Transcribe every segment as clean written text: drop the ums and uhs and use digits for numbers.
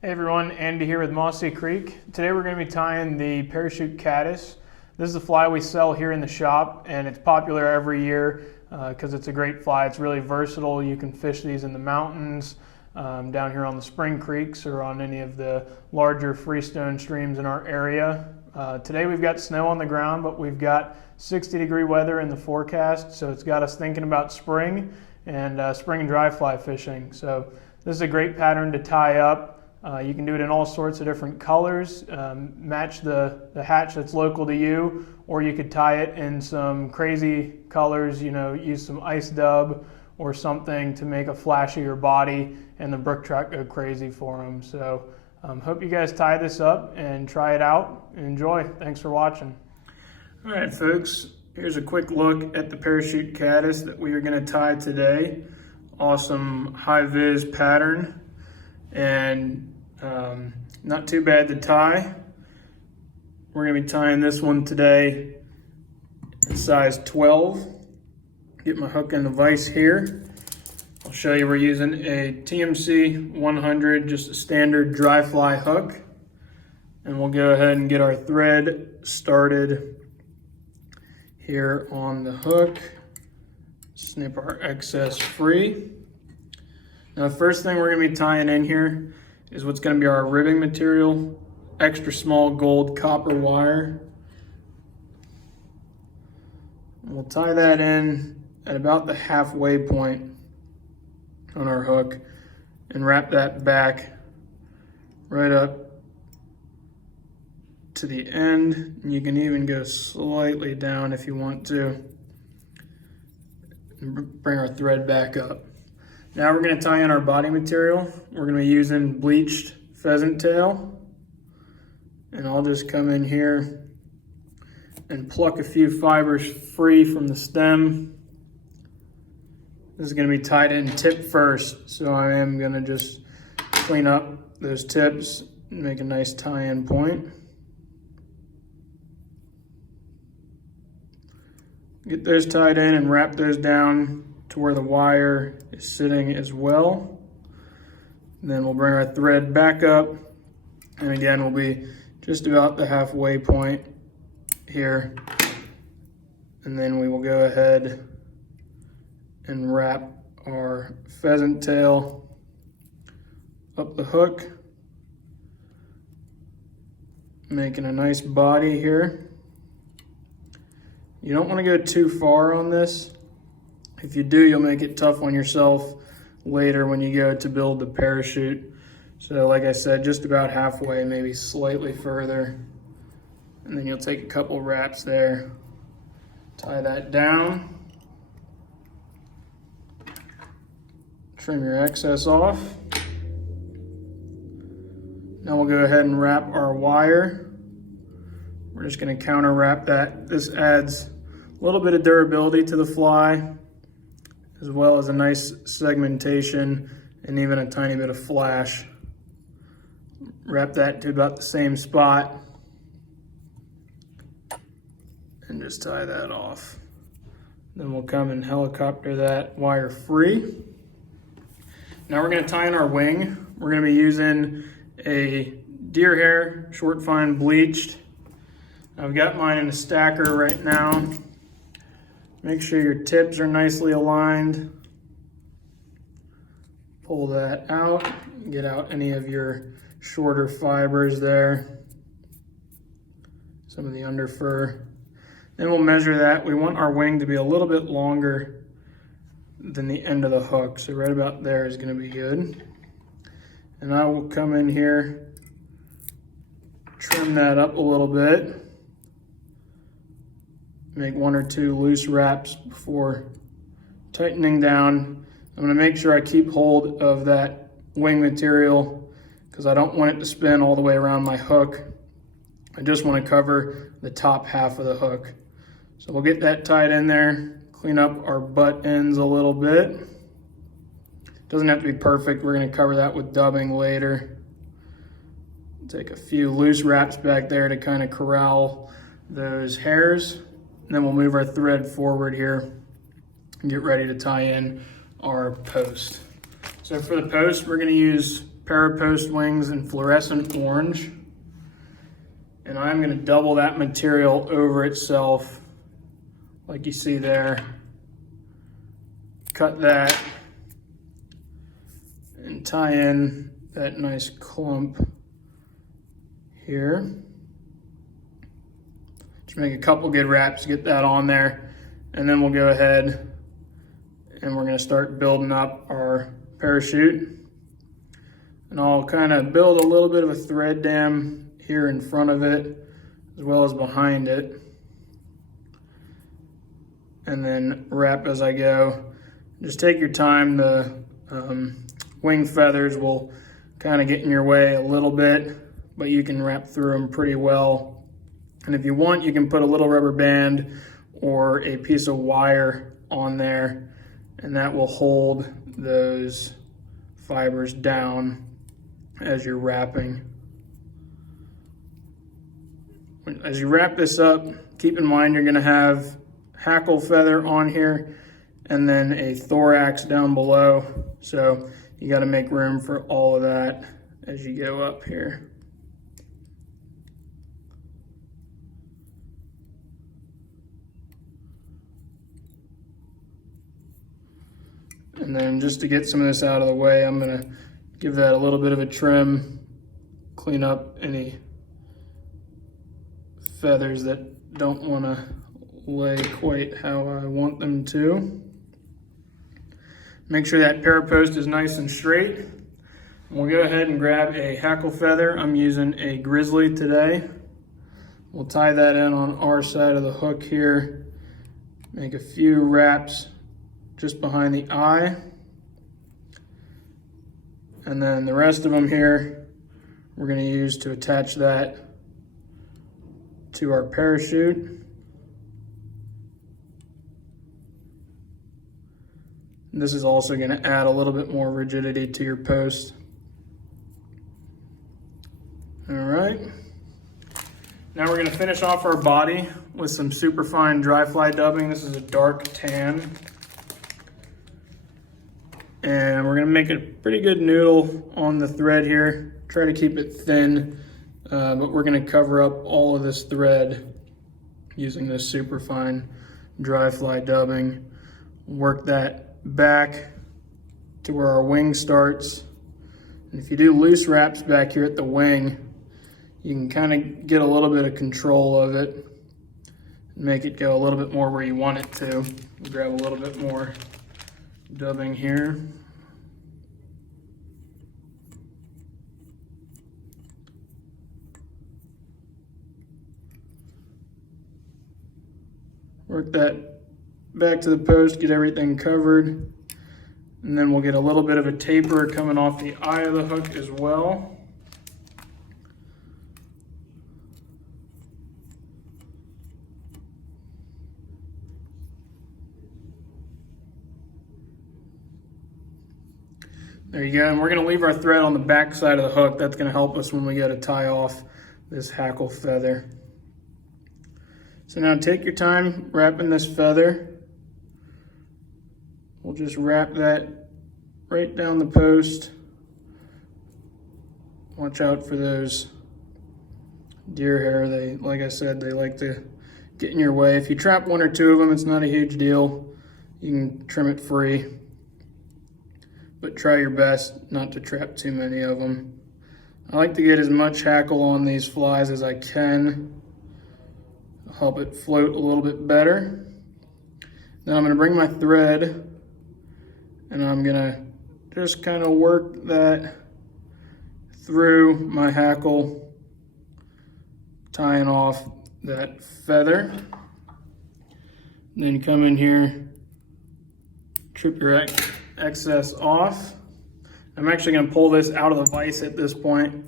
Hey everyone, Andy here with Mossy Creek. Today we're going to be tying the Parachute Caddis. This is a fly we sell here in the shop, and it's popular every year because it's a great fly. It's really versatile. You can fish these in the mountains, down here on the spring creeks, or on any of the larger freestone streams in our area. Today we've got snow on the ground, but we've got 60-degree weather in the forecast, so it's got us thinking about spring and spring dry fly fishing. So this is a great pattern to tie up. You can do it in all sorts of different colors, match the hatch that's local to you, or you could tie it in some crazy colors, use some ice dub or something to make a flashier body and the brook trout go crazy for them. So hope you guys tie this up and try it out and enjoy. Thanks for watching. All right, folks, here's a quick look at the Parachute Caddis that we are going to tie today. Awesome high-vis pattern. And not too bad to tie. We're going to be tying this one today in size 12. Get my hook in the vise here. I'll show you we're using a TMC 100, just a standard dry fly hook. And we'll go ahead and get our thread started here on the hook. Snip our excess free. Now the first thing we're going to be tying in here is what's going to be our ribbing material, extra small gold copper wire. And we'll tie that in at about the halfway point on our hook and wrap that back right up to the end. And you can even go slightly down if you want to, and bring our thread back up. Now we're going to tie in our body material. We're going to be using bleached pheasant tail. And I'll just come in here and pluck a few fibers free from the stem. This is going to be tied in tip first, so I am going to just clean up those tips and make a nice tie-in point. Get those tied in and wrap those down to where the wire is sitting as well. And then we'll bring our thread back up, and again we'll be just about the halfway point here, and then we will go ahead and wrap our pheasant tail up the hook, making a nice body here. You don't want to go too far on this. If you do, you'll make it tough on yourself later when you go to build the parachute. So like I said, just about halfway, maybe slightly further. And then you'll take a couple wraps there. Tie that down. Trim your excess off. Now we'll go ahead and wrap our wire. We're just going to counter wrap that. This adds a little bit of durability to the fly, as well as a nice segmentation and even a tiny bit of flash. Wrap that to about the same spot and just tie that off. Then we'll come and helicopter that wire free. Now we're going to tie in our wing. We're going to be using a deer hair, short fine bleached. I've got mine in a stacker right now. Make sure your tips are nicely aligned. Pull that out, get out any of your shorter fibers there, some of the under fur. Then we'll measure that. We want our wing to be a little bit longer than the end of the hook, so right about there is going to be good. And I will come in here, trim that up a little bit. Make one or two loose wraps before tightening down. I'm going to make sure I keep hold of that wing material because I don't want it to spin all the way around my hook. I just want to cover the top half of the hook. So we'll get that tied in there, clean up our butt ends a little bit. Doesn't have to be perfect. We're going to cover that with dubbing later. Take a few loose wraps back there to kind of corral those hairs. And then we'll move our thread forward here and get ready to tie in our post. So for the post, we're gonna use Parapost wings in fluorescent orange. And I'm gonna double that material over itself, like you see there. Cut that and tie in that nice clump here. Just make a couple good wraps, get that on there, and then we'll go ahead and we're gonna start building up our parachute. And I'll kind of build a little bit of a thread dam here in front of it, as well as behind it. And then wrap as I go. Just take your time. The wing feathers will kind of get in your way a little bit, but you can wrap through them pretty well. And if you want, you can put a little rubber band or a piece of wire on there, and that will hold those fibers down as you're wrapping. As you wrap this up, keep in mind you're going to have hackle feather on here and then a thorax down below. So you got to make room for all of that as you go up here. And then just to get some of this out of the way, I'm going to give that a little bit of a trim, clean up any feathers that don't want to lay quite how I want them to. Make sure that parapost is nice and straight. We'll go ahead and grab a hackle feather. I'm using a grizzly today. We'll tie that in on our side of the hook here. Make a few wraps just behind the eye. And then the rest of them here, we're going to use to attach that to our parachute. And this is also going to add a little bit more rigidity to your post. All right. Now we're going to finish off our body with some superfine dry fly dubbing. This is a dark tan. And we're going to make a pretty good noodle on the thread here. Try to keep it thin, but we're going to cover up all of this thread using this superfine dry fly dubbing. Work that back to where our wing starts. And if you do loose wraps back here at the wing, you can kind of get a little bit of control of it and make it go a little bit more where you want it to. We'll grab a little bit more dubbing here. Work that back to the post, get everything covered, and then we'll get a little bit of a taper coming off the eye of the hook as well. There you go, and we're going to leave our thread on the back side of the hook. That's going to help us when we go to tie off this hackle feather. So now take your time wrapping this feather. We'll just wrap that right down the post. Watch out for those deer hair. Like I said, they like to get in your way. If you trap one or two of them, it's not a huge deal. You can trim it free. But try your best not to trap too many of them. I like to get as much hackle on these flies as I can. Help it float a little bit better. Then I'm going to bring my thread and I'm going to just kind of work that through my hackle, tying off that feather. Then come in here, trip your excess off. I'm actually going to pull this out of the vise at this point,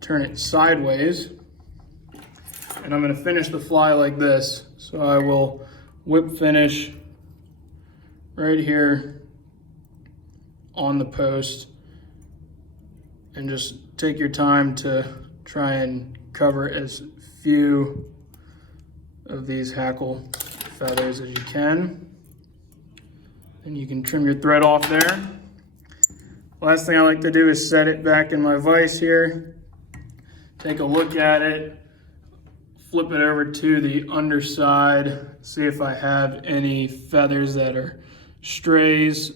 turn it sideways, and I'm going to finish the fly like this. So I will whip finish right here on the post, and just take your time to try and cover as few of these hackle feathers as you can. And you can trim your thread off there. Last thing I like to do is set it back in my vise here. Take a look at it, flip it over to the underside, see if I have any feathers that are strays.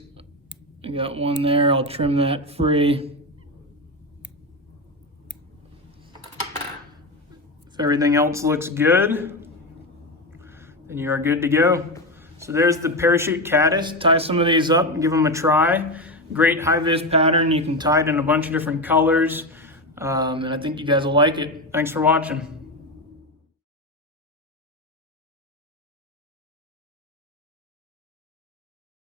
I got one there, I'll trim that free. If everything else looks good, then you are good to go. So there's the Parachute Caddis. Tie some of these up and give them a try. Great high-vis pattern. You can tie it in a bunch of different colors. And I think you guys will like it. Thanks for watching.